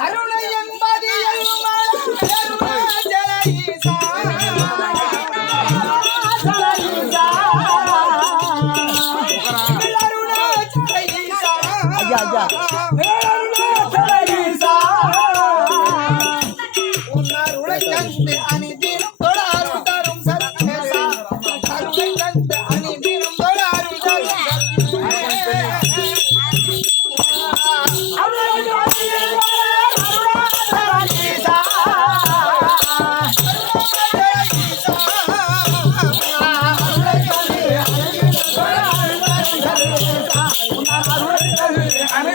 அருளை என்பது ஜலீசா ஐயா ஐயா Yeah.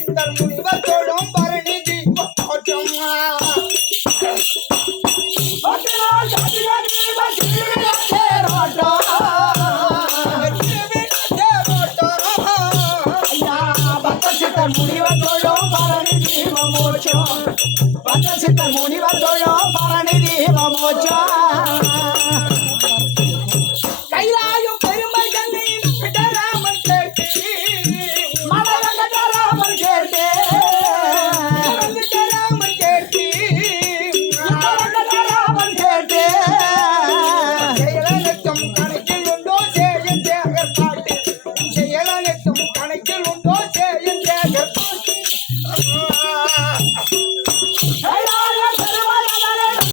ముని వద్దోడో పరణి దీపమోచో